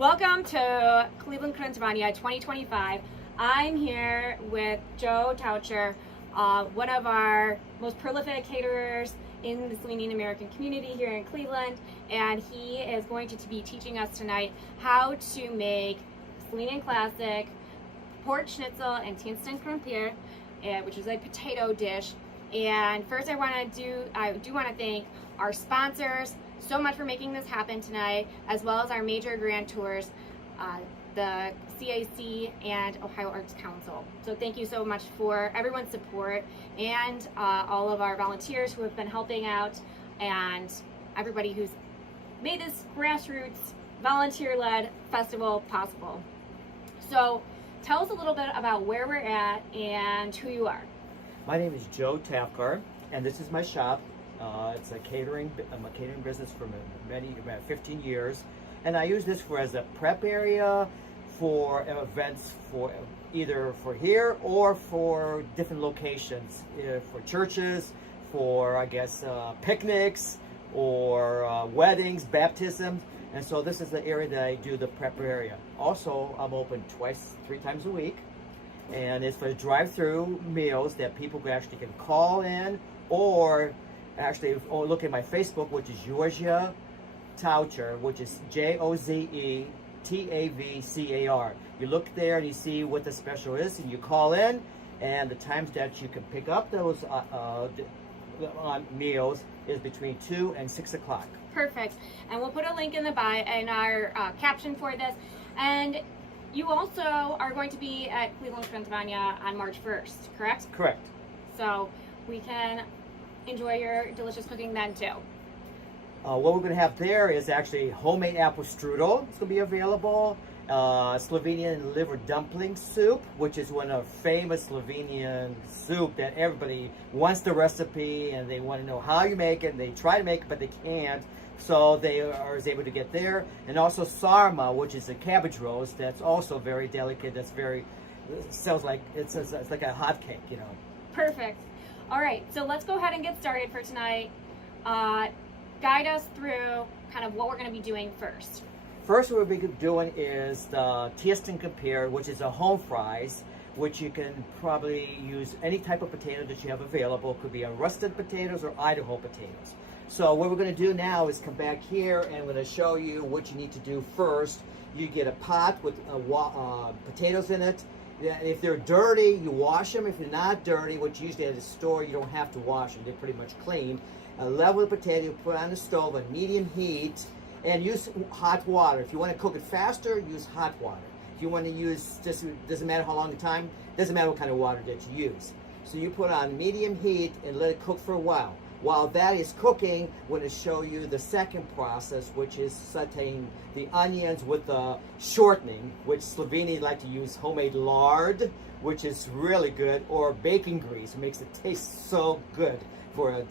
Welcome to Cleveland Kurentovanje 2025. I'm here with Joe Tavcar, one of our most prolific caterers in the Slovenian American community here in Cleveland, and he is going to be teaching us tonight how to make Slovenian classic pork schnitzel and tenstan Krompir, which is a potato dish. And first I do want to thank our sponsors so much for making this happen tonight, as well as our major grand tours, the CAC and Ohio Arts Council. So thank you so much for everyone's support and all of our volunteers who have been helping out and everybody who's made this grassroots volunteer-led festival possible. So tell us a little bit about where we're at and who you are. My name is Joe Tavcar, and this is my shop. It's a catering business for about 15 years, and I use this as a prep area for events, for either for here or for different locations, for churches, for picnics or weddings, baptisms. And so this is the area that I do the prep area. Also, I'm open 3 times a week, and it's for drive-through meals that people actually can call in or actually look at my Facebook, which is Georgia Tavcar, which is JOZETAVCAR. You look there and you see what the special is, and you call in, and the times that you can pick up those meals is between 2 and 6 o'clock. Perfect. And we'll put a link in the bio and our caption for this. And you also are going to be at Cleveland Kurentovanje on March 1st, correct? Correct. So we can enjoy your delicious cooking then too. What we're going to have there is actually homemade apple strudel. It's going to be available. Slovenian liver dumpling soup, which is one of famous Slovenian soup that everybody wants the recipe and they want to know how you make it. And they try to make it, but they can't. So they are able to get there. And also sarma, which is a cabbage roast that's also very delicate. That's sells like it's like a hot cake, you know. Perfect. All right, so let's go ahead and get started for tonight. Guide us through kind of what we're going to be doing first. First, what we'll be doing is the tenstan Krompir, which is a home fries, which you can probably use any type of potato that you have available. It could be a rusted potatoes or Idaho potatoes. So what we're going to do now is come back here, and I'm going to show you what you need to do first. You get a pot with potatoes in it. If they're dirty, you wash them. If they're not dirty, which usually at the store, you don't have to wash them. They're pretty much clean. Level the potato, put it on the stove on medium heat, and use hot water. If you want to cook it faster, use hot water. If you want to use, doesn't matter how long the time, doesn't matter what kind of water that you use. So you put it on medium heat and let it cook for a while. While that is cooking, I'm going to show you the second process, which is sauteing the onions with the shortening, which Slovenians like to use homemade lard, which is really good, or bacon grease. It makes it taste so good for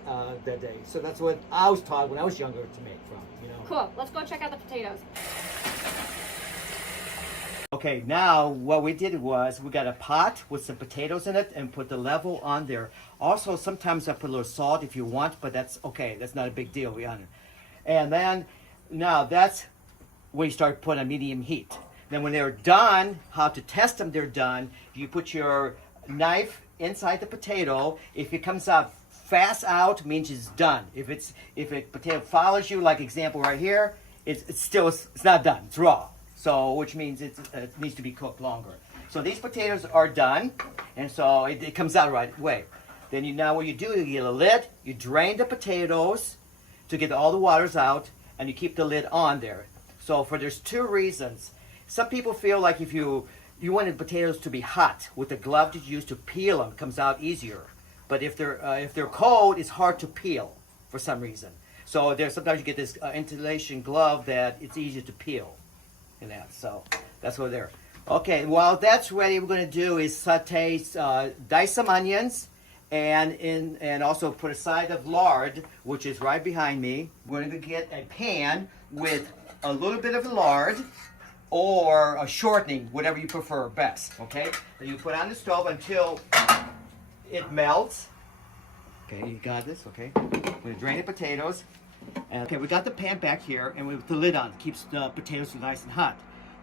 that day. So that's what I was taught when I was younger to make from, you know. Cool. Let's go check out the potatoes. Okay, now what we did was we got a pot with some potatoes in it and put the level on there. Also, sometimes I put a little salt if you want, but that's okay. That's not a big deal. And then, now that's when you start putting on medium heat. Then when they're done, how to test them they're done, you put your knife inside the potato. If it comes out fast out, means it's done. If a potato follows you, like example right here, it's not done. It's raw. So, which means it needs to be cooked longer. So these potatoes are done, and so it comes out right away. Then now what you do, you get a lid, you drain the potatoes to get all the waters out, and you keep the lid on there. So there's 2 reasons. Some people feel like if you want the potatoes to be hot, with the glove that you use to peel them, it comes out easier. But if they're cold, it's hard to peel for some reason. So sometimes you get this insulation glove that it's easier to peel. And that, so that's what there. Okay, while that's ready, what we're going to do is saute, dice some onions, and also put a side of lard, which is right behind me. We're going to get a pan with a little bit of lard or a shortening, whatever you prefer best. Okay, then you put on the stove until it melts. Okay, you got this. Okay, we're going to drain the potatoes. Okay, we got the pan back here, and with the lid on, it keeps the potatoes nice and hot.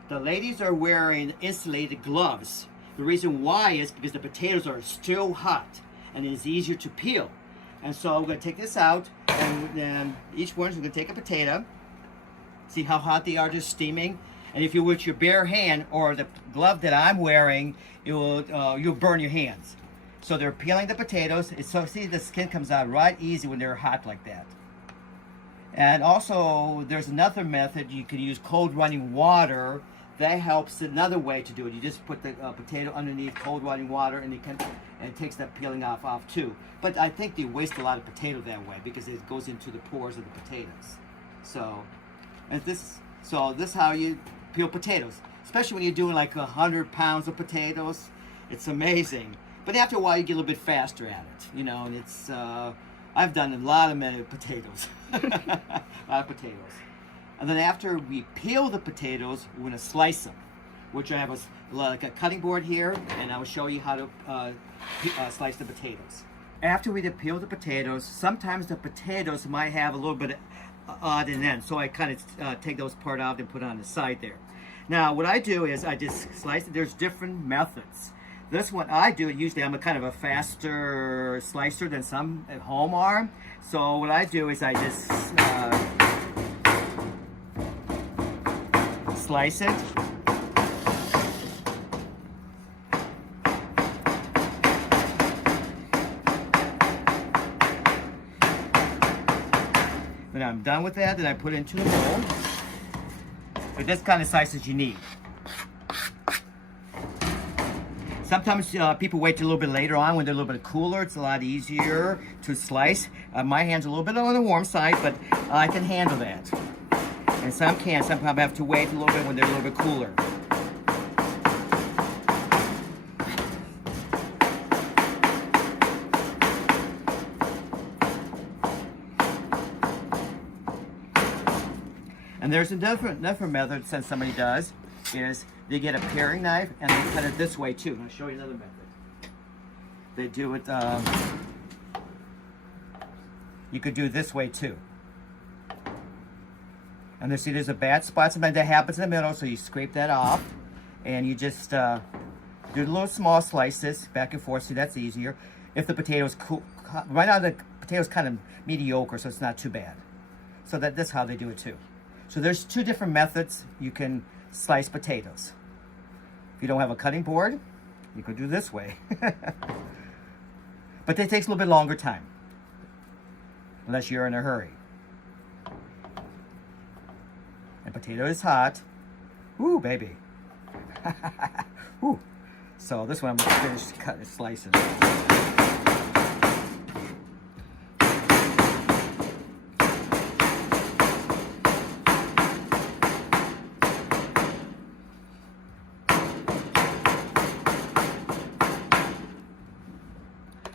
The ladies are wearing insulated gloves. The reason why is because the potatoes are still hot and it's easier to peel. And so I'm going to take this out, and then each one's going to take a potato. See how hot they are, just steaming. And if you with your bare hand or the glove that I'm wearing, you'll burn your hands. So they're peeling the potatoes. So see, the skin comes out right easy when they're hot like that. And also, there's another method. You can use cold running water. That helps. Another way to do it. You just put the potato underneath cold running water, and it takes that peeling off too. But I think they waste a lot of potato that way because it goes into the pores of the potatoes. So, this is how you peel potatoes, especially when you're doing like 100 pounds of potatoes. It's amazing. But after a while, you get a little bit faster at it, you know. And it's I've done a lot of potatoes, a lot of potatoes. And then after we peel the potatoes, we're going to slice them, which I have like a cutting board here, and I will show you how to slice the potatoes. After we peel the potatoes, sometimes the potatoes might have a little bit odd in end, so I kind of take those part out and put it on the side there. Now, what I do is I just slice it. There's different methods. This one I do, usually I'm a kind of a faster slicer than some at home are. So what I do is I just slice it. When I'm done with that, then I put it into the bowl. But this kind of slices you need. Sometimes people wait till a little bit later on when they're a little bit cooler. It's a lot easier to slice. My hand's a little bit on the warm side, but I can handle that. And some can't. Some probably have to wait a little bit when they're a little bit cooler. And there's a different method, since somebody does, is they get a paring knife and they cut it this way too. I'll show you another method. They do it, you could do it this way too. And there's a bad spot sometimes that happens in the middle, so you scrape that off and you just do little small slices back and forth, so that's easier. If the potatoes cool, right now the potatoes kind of mediocre, so it's not too bad. So that's how they do it too. So there's two different methods you can slice potatoes. If you don't have a cutting board, you can do it this way. But it takes a little bit longer time, unless you're in a hurry. And potato is hot. Ooh, baby. Ooh. So this one I'm gonna finish cutting, slicing.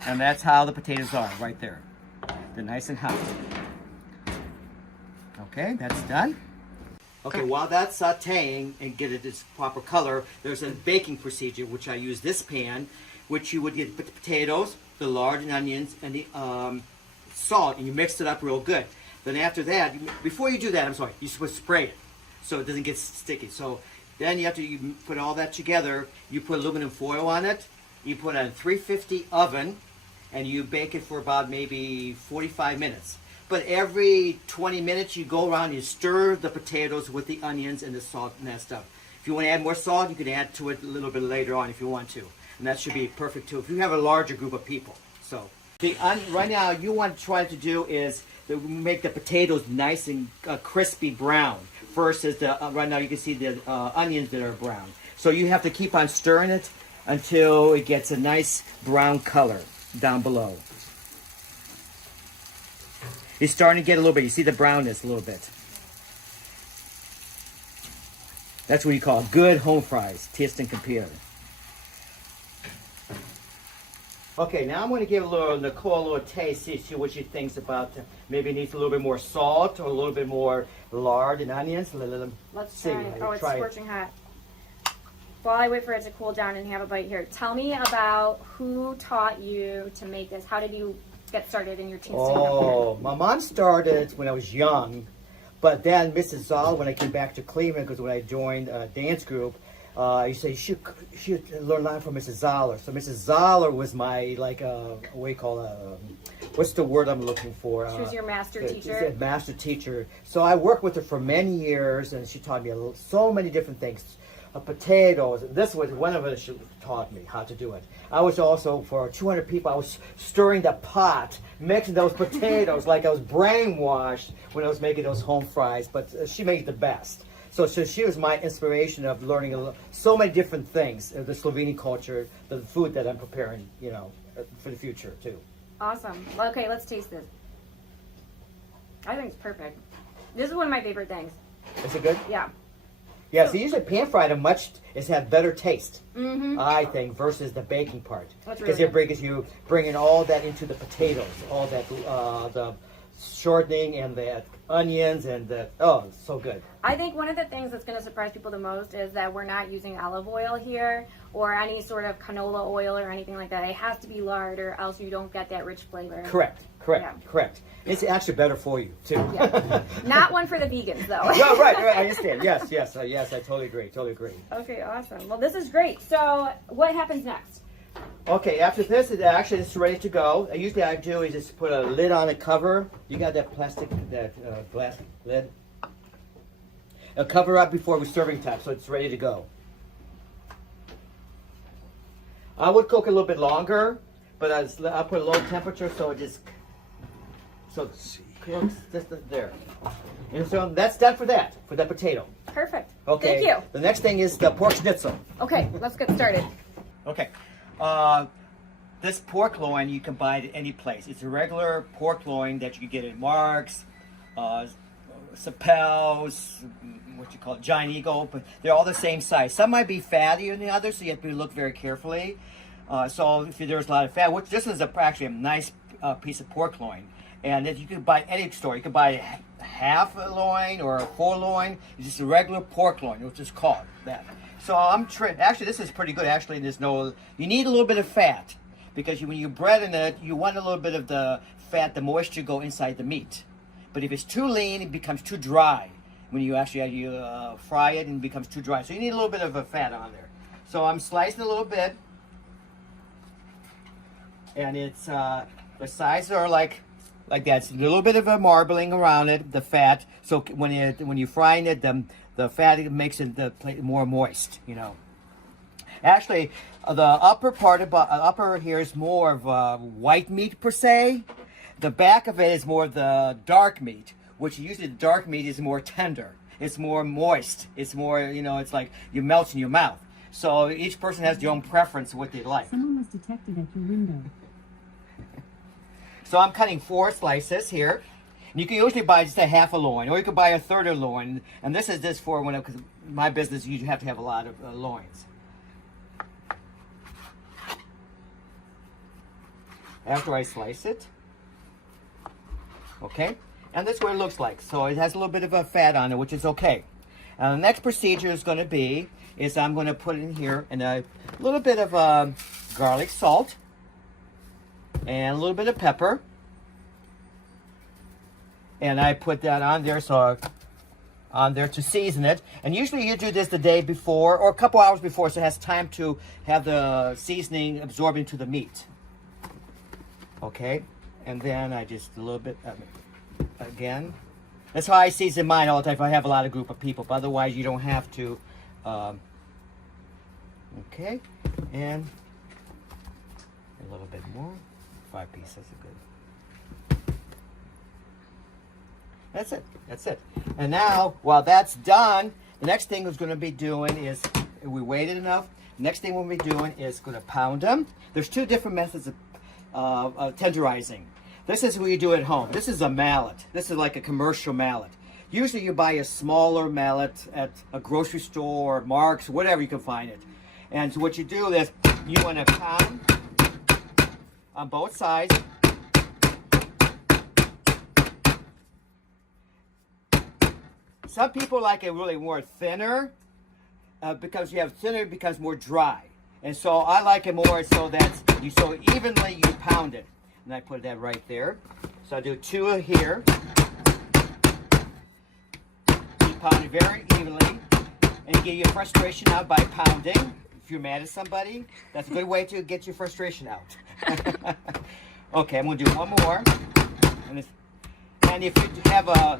And that's how the potatoes are, right there. They're nice and hot. Okay, that's done. Okay, while that's sauteing and get it its proper color, there's a baking procedure, which I use this pan, which you would get the potatoes, the lard and onions, and the salt, and you mix it up real good. Then after that, before you do that, you're supposed to spray it so it doesn't get sticky. So then you put all that together, you put aluminum foil on it, you put it in a 350 oven, and you bake it for about maybe 45 minutes. But every 20 minutes you go around and you stir the potatoes with the onions and the salt and that stuff. If you want to add more salt, you can add to it a little bit later on if you want to. And that should be perfect too if you have a larger group of people. So right now you want to try to do is make the potatoes nice and crispy brown. Versus right now you can see the onions that are brown. So you have to keep on stirring it until it gets a nice brown color down below. It's starting to get a little bit, you see the brownness a little bit. That's what you call good home fries, tenstan Krompir. Okay, now I'm going to give Nicole a little taste, see what she thinks about maybe it needs a little bit more salt or a little bit more lard and onions. Let's see. Oh, it's scorching hot. While I wait for it to cool down and have a bite here, tell me about who taught you to make this. How did you get started in your tenstan Krompir? Oh, my mom started when I was young, But then Mrs. Zoll, when I came back to Cleveland, because when I joined a dance group, you say she learned a lot from Mrs. Zoller. So Mrs. Zoller was my what do you call what's the word I'm looking for? She was your master teacher. Master teacher. So I worked with her for many years, and she taught me so many different things. Potatoes. This was one of them. She taught me how to do it. I was also, for 200 people, I was stirring the pot, mixing those potatoes like I was brainwashed when I was making those home fries. But she made the best. So she was my inspiration of learning so many different things, the Slovenian culture, the food that I'm preparing, for the future too. Awesome. Well, okay, let's taste this. I think it's perfect. This is one of my favorite things. Is it good? Yeah. Yeah, so usually pan-fried it's had better taste, I think, versus the baking part. Because you're bringing all that into the potatoes, all that, the shortening and the onions and so good. I think one of the things that's going to surprise people the most is that we're not using olive oil here or any sort of canola oil or anything like that. It has to be lard or else you don't get that rich flavor. Correct. It's actually better for you, too. Yeah. Not one for the vegans, though. No, right, I understand. Yes, I totally agree. Okay, awesome. Well, this is great. So what happens next? Okay, after this, it's ready to go. Usually I do is just put a lid on a cover. You got that plastic, glass lid? A cover up before we're serving time, so it's ready to go. I would cook a little bit longer, but I'll put a low temperature so it just cooks just there. And so that's done for that potato. Perfect. Okay. Thank you. The next thing is the pork schnitzel. Okay, let's get started. Okay. This pork loin you can buy at any place. It's a regular pork loin that you can get at Mark's, Sapel's, Giant Eagle, but they're all the same size. Some might be fattier than the others, so you have to look very carefully. So if there's a lot of fat, which this is actually a nice piece of pork loin. And if you can buy any store, you can buy half a loin or a full loin. It's just a regular pork loin, which is called that. So actually this is pretty good. Actually, you need a little bit of fat because when you bread it, you want a little bit of the fat, the moisture go inside the meat. But if it's too lean, it becomes too dry. When you actually fry it, and it becomes too dry. So you need a little bit of a fat on there. So I'm slicing a little bit, and it's the sides are like that. It's a little bit of a marbling around it, the fat. So when you're frying it, the fat makes it the plate more moist. Actually, the upper here is more of white meat per se. The back of it is more of the dark meat, which usually the dark meat is more tender. It's more moist. It's more, it's like you melt in your mouth. So each person has their own preference of what they like. Someone was detected at your window. So I'm cutting 4 slices here. And you can usually buy just a half a loin, or you can buy a third of a loin. And this is just for because my business, you have to have a lot of loins. After I slice it, okay, and this is what it looks like. So it has a little bit of a fat on it, which is okay. The next procedure is going to be I'm going to put in here a little bit of garlic salt and a little bit of pepper. And I put that on there to season it. And usually you do this the day before or a couple hours before, so it has time to have the seasoning absorb into the meat. Okay, and then I just a little bit again. That's how I season mine all the time if I have a lot of group of people. But otherwise, you don't have to. Okay, and a little bit more. 5 pieces are good. That's it. And now, while that's done, the next thing we're going to be doing is, we waited enough. Next thing we'll be doing is going to pound them. There's 2 different methods of tenderizing. This is what you do at home. This is a mallet. This is like a commercial mallet. Usually you buy a smaller mallet at a grocery store, Mark's, whatever you can find it. And so what you do is you want to pound on both sides. Some people like it really more thinner because you have thinner, it becomes more dry. And so I like it more so that so evenly you pound it. And I put that right there. So I do 2 here. pound it very evenly, and you get your frustration out by pounding. If you're mad at somebody, that's a good way to get your frustration out. Okay, I'm going to do one more. And if you have a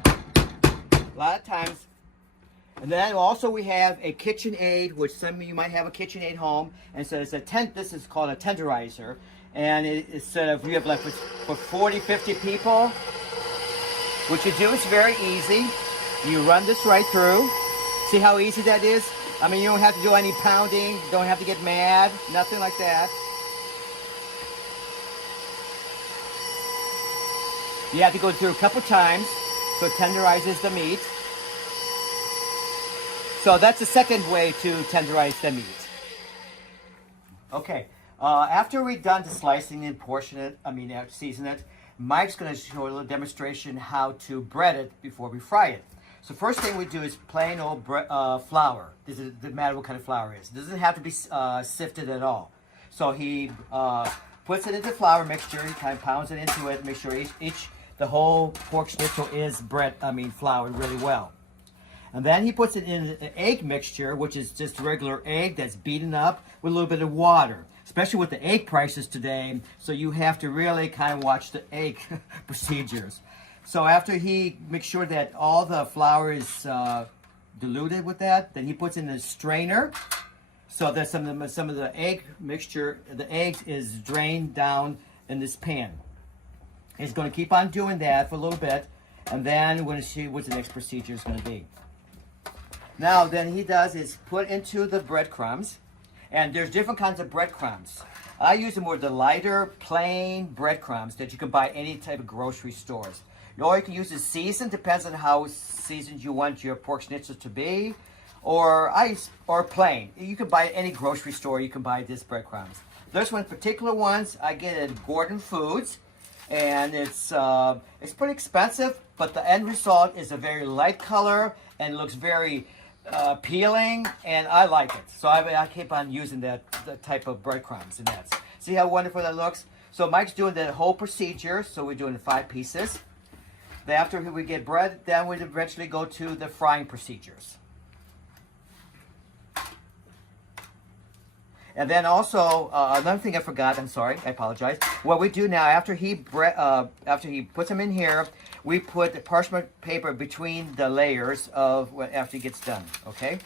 lot of times, and then also we have a KitchenAid, which some of you might have a KitchenAid home, and so it's this is called a tenderizer, and instead of you have like for 40, 50 people, what you do is very easy. You run this right through. See how easy that is? I mean, you don't have to do any pounding, don't have to get mad, nothing like that. You have to go through a couple times, so it tenderizes the meat. So that's the second way to tenderize the meat. Okay, after we're done to slicing and portion it, season it, Mike's going to show a little demonstration how to bread it before we fry it. So first thing we do is plain old flour. Doesn't matter what kind of flour it is. It doesn't have to be sifted at all. So he puts it into flour mixture. He kind of pounds it into it. Make sure the whole pork schnitzel is floured really well. And then he puts it in an egg mixture, which is just regular egg that's beaten up with a little bit of water, especially with the egg prices today. So you have to really kind of watch the egg procedures. So after he makes sure that all the flour is diluted with that, then he puts in a strainer so that some of the egg mixture, the eggs is drained down in this pan. He's going to keep on doing that for a little bit, and then we're going to see what the next procedure is going to be. Now, then he does is put into the breadcrumbs, and there's different kinds of breadcrumbs. I use the lighter, plain breadcrumbs that you can buy any type of grocery stores. Or you can use the seasoned, depends on how seasoned you want your pork schnitzel to be, or plain. You can buy at any grocery store. You can buy this breadcrumbs. There's one particular ones I get at Gordon Foods, and it's pretty expensive, but the end result is a very light color and looks very appealing, and I like it. So I keep on using that type of breadcrumbs, and that's. See how wonderful that looks? So Mike's doing the whole procedure, so we're doing 5 pieces. Then after we get bread, then we eventually go to the frying procedures. And then also, another thing I forgot, I'm sorry, I apologize. What we do now, after he puts them in here, we put the parchment paper between the layers after he gets done, okay?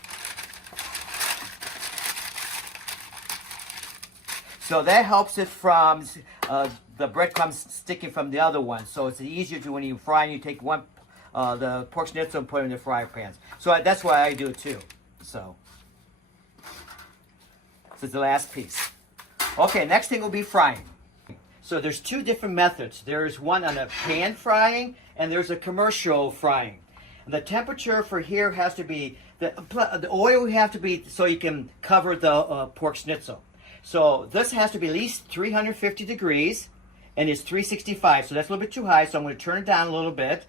So that helps it from the breadcrumbs sticking from the other one. So it's easier to, when you fry, you take the pork schnitzel and put it in the fryer pans. So that's why I do it too, so. This is the last piece. Okay, next thing will be frying. So there's 2 different methods. There's one on a pan frying, and there's a commercial frying. And the temperature for here has to be, the oil will have to be so you can cover the pork schnitzel. So this has to be at least 350 degrees, and it's 365. So that's a little bit too high, so I'm going to turn it down a little bit.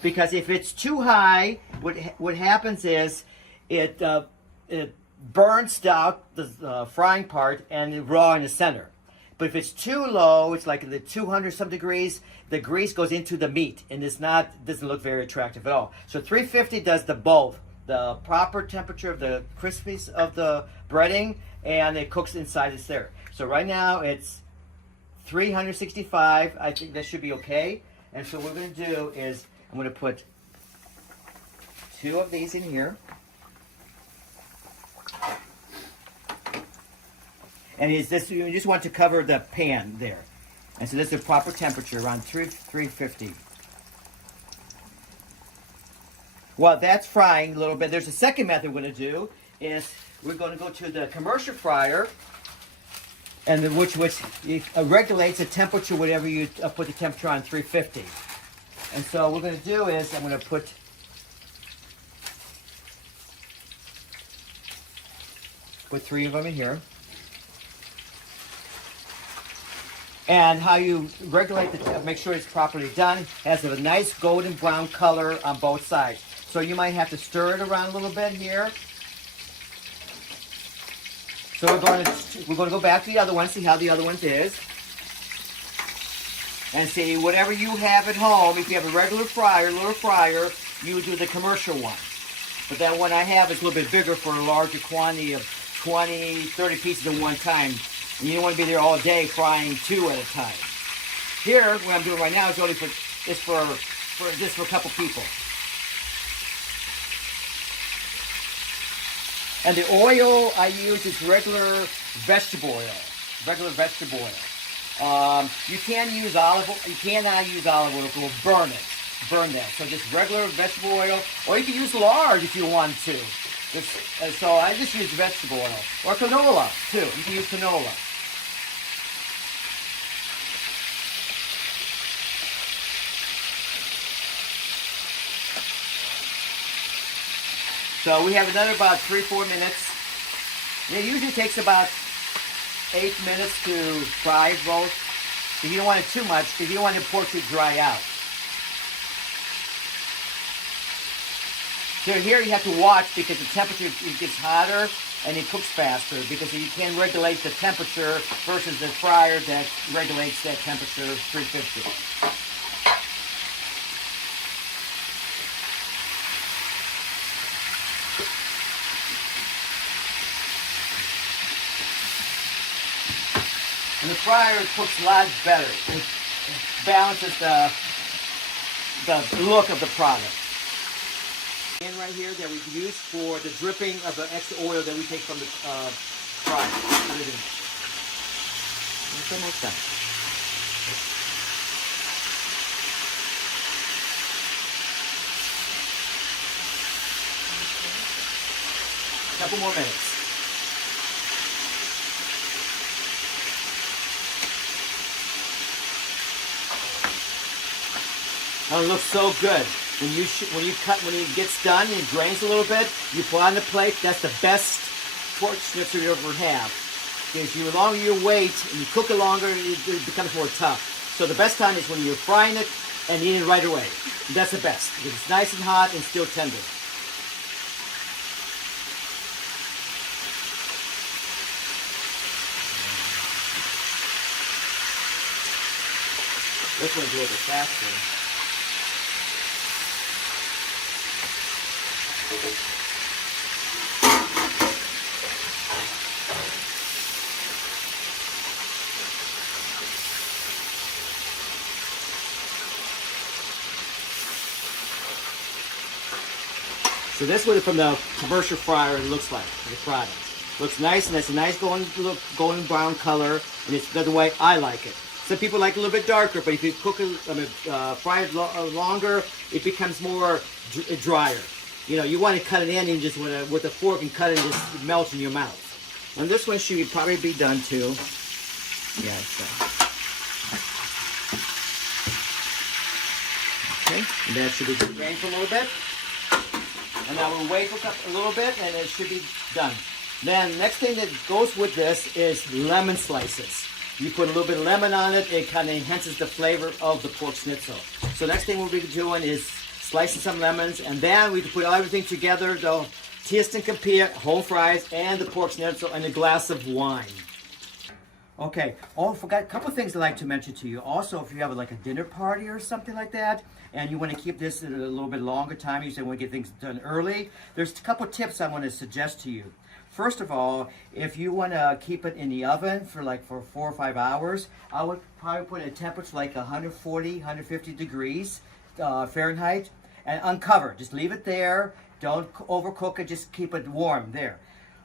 Because if it's too high, what happens is it burns out the frying part and raw in the center. But if it's too low, it's like the 200 some degrees, the grease goes into the meat and doesn't look very attractive at all. So 350 does both, the proper temperature of the crispies of the breading, and it cooks inside it's there. So right now it's 365. I think that should be okay. And so what we're going to do is I'm going to put 2 of these in here. And you just want to cover the pan there. And so this is the proper temperature, around 350. While that's frying a little bit, there's a second method we're going to do, is we're going to go to the commercial fryer, and which regulates the temperature, whatever you put the temperature on, 350. And so what we're going to do is I'm going to put Put 3 of them in here. And how you regulate the, make sure it's properly done, has a nice golden brown color on both sides. So you might have to stir it around a little bit here. So we're going to go back to the other one, see how the other one is. And see, whatever you have at home, if you have a regular fryer, little fryer, you would do the commercial one. But that one I have is a little bit bigger for a larger quantity of 20, 30 pieces at one time. And you don't want to be there all day frying 2 at a time. Here, what I'm doing right now is only for just for a couple people. And the oil I use is regular vegetable oil. Regular vegetable oil. You can use olive oil. You cannot use olive oil. It will burn it. Burn that. So just regular vegetable oil, or you can use lard if you want to. So I just use vegetable oil, or canola too. You can use canola. So we have another about 3-4 minutes. It usually takes about 8 minutes to fry both. But you don't want it too much because you don't want the pork to dry out. So here you have to watch because the temperature gets hotter and it cooks faster because you can regulate the temperature versus the fryer that regulates that temperature 350. And the fryer cooks a lot better. It balances the look of the product. And right here that we use for the dripping of the extra oil that we take from the fryer. It's almost done. A couple more minutes. Oh, it looks so good. When it gets done and it drains a little bit, you put on the plate. That's the best pork schnitzel you ever have. Because the longer you wait and you cook it longer, it becomes more tough. So the best time is when you're frying it and eating it right away. That's the best. Because it's nice and hot and still tender. This one's a little bit faster. So that's what from the commercial fryer it looks like, the product. Looks nice, and it's a nice golden brown color, and it's the way I like it. Some people like it a little bit darker, but if you cook it, fry it longer, it becomes more drier. You know, you want to cut it in and just with a fork and cut it and just melt in your mouth. And this one should probably be done too. Yeah, it's done. Okay, and that should be drained for a little bit. And now we'll wait a little bit and it should be done. Then next thing that goes with this is lemon slices. You put a little bit of lemon on it, it kind of enhances the flavor of the pork schnitzel. So next thing we'll be doing is slicing some lemons, and then we put everything together, the tenstan Krompir, home fries, and the pork schnitzel, and a glass of wine. Okay, oh, forgot a couple of things I'd like to mention to you. Also, if you have like a dinner party or something like that, and you want to keep this at a little bit longer time, you say want to get things done early, there's a couple of tips I want to suggest to you. First of all, if you want to keep it in the oven for 4 or 5 hours, I would probably put it at a temperature like 140, 150 degrees Fahrenheit, and uncover. Just leave it there. Don't overcook it. Just keep it warm there.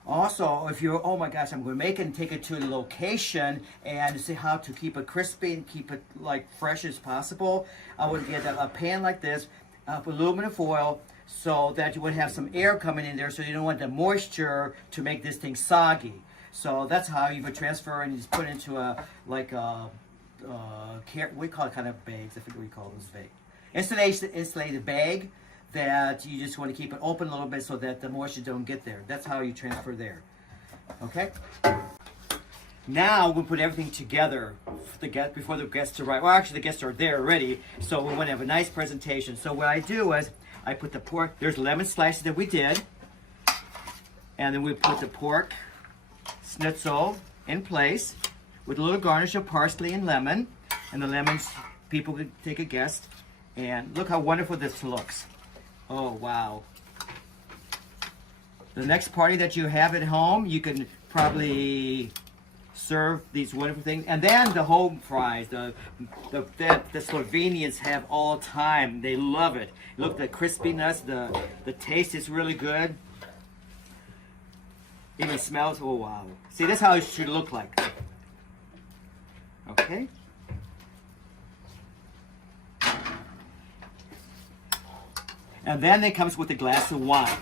Also, if you're, oh my gosh, I'm going to make it and take it to the location and see how to keep it crispy and keep it like fresh as possible, I would get a pan like this, aluminum foil, so that you would have some air coming in there, so you don't want the moisture to make this thing soggy. So that's how you would transfer and just put it into a we call it kind of bags. I forget what we call those bags. Insulated bag that you just want to keep it open a little bit so that the moisture don't get there. That's how you transfer there. Okay. Now we'll put everything together before the guests arrive. Well, actually the guests are there already, so we want to have a nice presentation. So what I do is I put the pork. There's lemon slices that we did, and then we put the pork schnitzel in place with a little garnish of parsley and lemon. And the lemons, people could take a guess. And look how wonderful this looks. Oh, wow. the next party that you have at home, you can probably serve these wonderful things. And then the home fries, the Slovenians have all time. They love it. Look, the crispiness, the taste is really good. Even smells, oh wow. See, that's how it should look like. Okay. And then it comes with a glass of wine.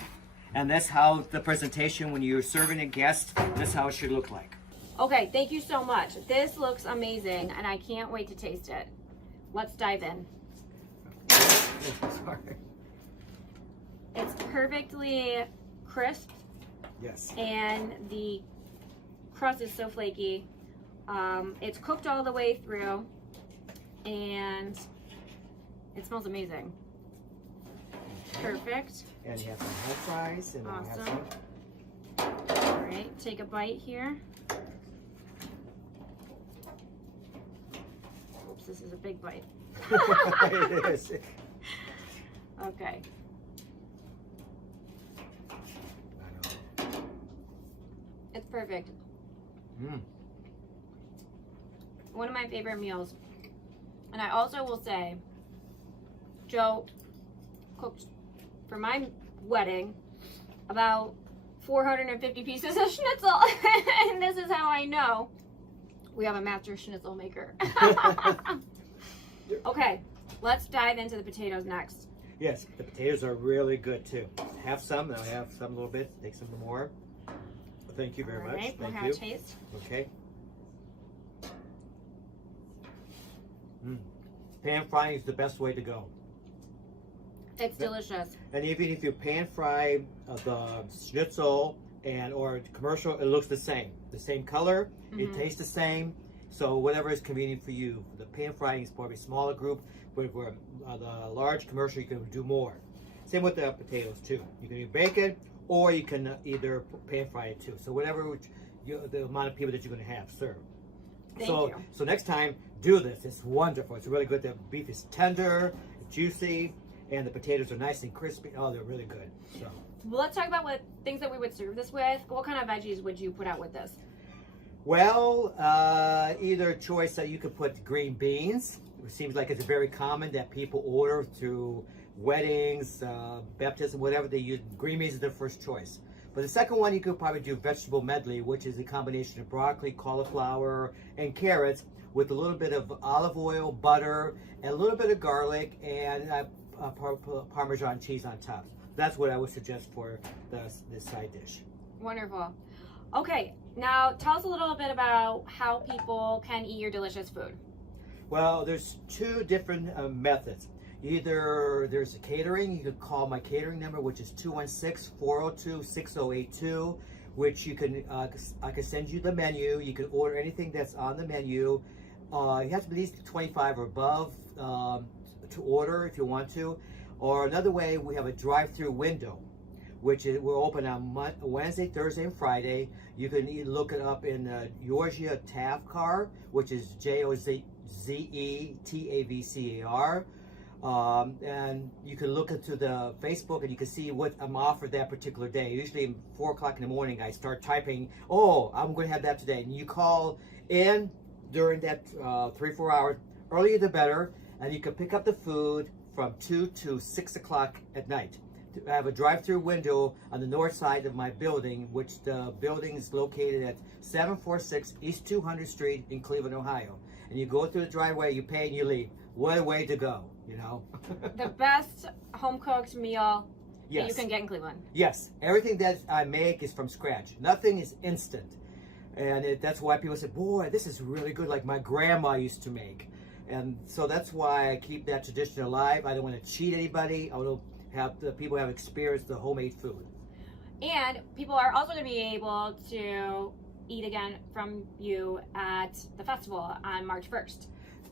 And that's how the presentation, when you're serving a guest, that's how it should look like. Okay, thank you so much. This looks amazing, and I can't wait to taste it. Let's dive in. Sorry. It's perfectly crisp, Yes. and the crust is so flaky. It's cooked all the way through, and it smells amazing. Perfect. And you have some home fries. And Awesome. All right, take a bite here. Oops, this is a big bite. It is. Okay. I know. It's perfect. Mm. One of my favorite meals. And I also will say, Joe cooked for my wedding about 450 pieces of schnitzel. And this is how I know we have a master schnitzel maker. Okay, let's dive into the potatoes next. Yes, the potatoes are really good too. Have some, and I have some a little bit. Take some more. Thank you very much. Alright, we'll Thank have you. a taste. Okay. Pan frying is the best way to go. It's delicious. And even if you pan fry the schnitzel or commercial, it looks the same color. It tastes the same. So whatever is convenient for you. The pan frying is probably a smaller group, but for the large commercial, you can do more. Same with the potatoes too. You can either bake it, or you can either pan fry it too. So whatever the amount of people that you're going to have, serve. Thank you. So next time, do this. It's wonderful. It's really good. The beef is tender, juicy, and the potatoes are nice and crispy. Oh, they're really good. So. Well, let's talk about what things that we would serve this with. What kind of veggies would you put out with this? Well, either choice that you could put green beans. It seems like it's very common that people order through weddings, baptism, whatever they use. Green beans is their first choice. But the second one, you could probably do vegetable medley, which is a combination of broccoli, cauliflower, and carrots with a little bit of olive oil, butter, and a little bit of garlic, and Parmesan cheese on top. That's what I would suggest for this side dish. Wonderful. Okay, now tell us a little bit about how people can eat your delicious food. Well, there's two different methods. Either there's a catering, you can call my catering number, which is 216-402-6082, which you can, I can send you the menu. You can order anything that's on the menu. You have to be at least 25 or above to order if you want to. Or another way, we have a drive-through window, which is, we're open on Wednesday, Thursday, and Friday. You can look it up in Georgia Tavcar, which is Jozetavcar. And you can look into the Facebook and you can see what I'm offered that particular day. Usually at 4 o'clock in the morning, I start typing, oh, I'm going to have that today. And you call in during that 3-4 hours, earlier the better, and you can pick up the food from 2 to 6 o'clock at night. I have a drive-through window on the north side of my building, which the building is located at 746 East 200th Street in Cleveland, Ohio. And you go through the driveway, you pay, and you leave. What a way to go, you know? The best home-cooked meal Yes. that you can get in Cleveland. Yes, everything that I make is from scratch. Nothing is instant. And that's why people say, boy, this is really good, like my grandma used to make. And so that's why I keep that tradition alive. I don't want to cheat anybody. I want to have the people have experienced the homemade food. And people are also going to be able to eat again from you at the festival on March 1st.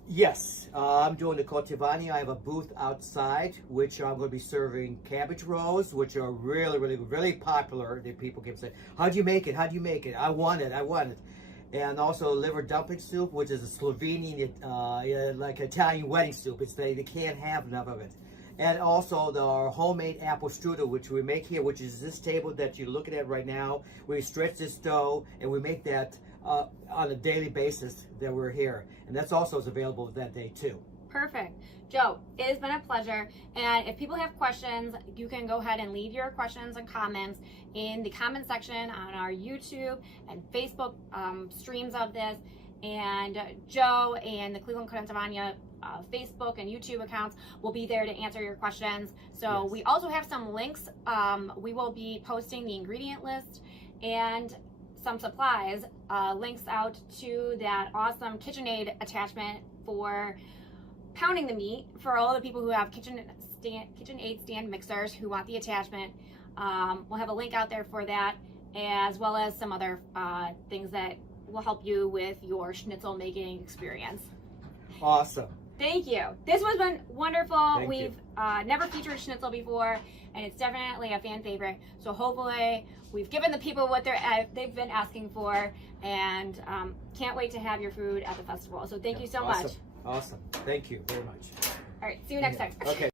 Yes, I'm doing the Kurentovanje. I have a booth outside, which I'm going to be serving cabbage rolls, which are really, really, really popular. The people keep saying, how do you make it? How do you make it? I want it. I want it. And also liver dumpling soup, which is a Slovenian, like Italian wedding soup. They can't have enough of it. And also our homemade apple strudel, which we make here, which is this table that you're looking at right now. We stretch this dough and we make that on a daily basis that we're here. And that's also is available that day too. Perfect. Joe, it has been a pleasure. And if people have questions, you can go ahead and leave your questions and comments in the comment section on our YouTube and Facebook streams of this. And Joe and the Cleveland Kurentovanje Facebook and YouTube accounts will be there to answer your questions. So Yes. we also have some links. We will be posting the ingredient list and some supplies, links out to that awesome KitchenAid attachment for pounding the meat for all the people who have KitchenAid stand mixers who want the attachment. We'll have a link out there for that, as well as some other things that will help you with your schnitzel making experience. Awesome. Thank you. This has been wonderful. Thank We've never featured schnitzel before, and it's definitely a fan favorite. So hopefully we've given the people what they've been asking for, and can't wait to have your food at the festival. So thank you so much. Awesome. Thank you very much. All right, see you next time. Okay.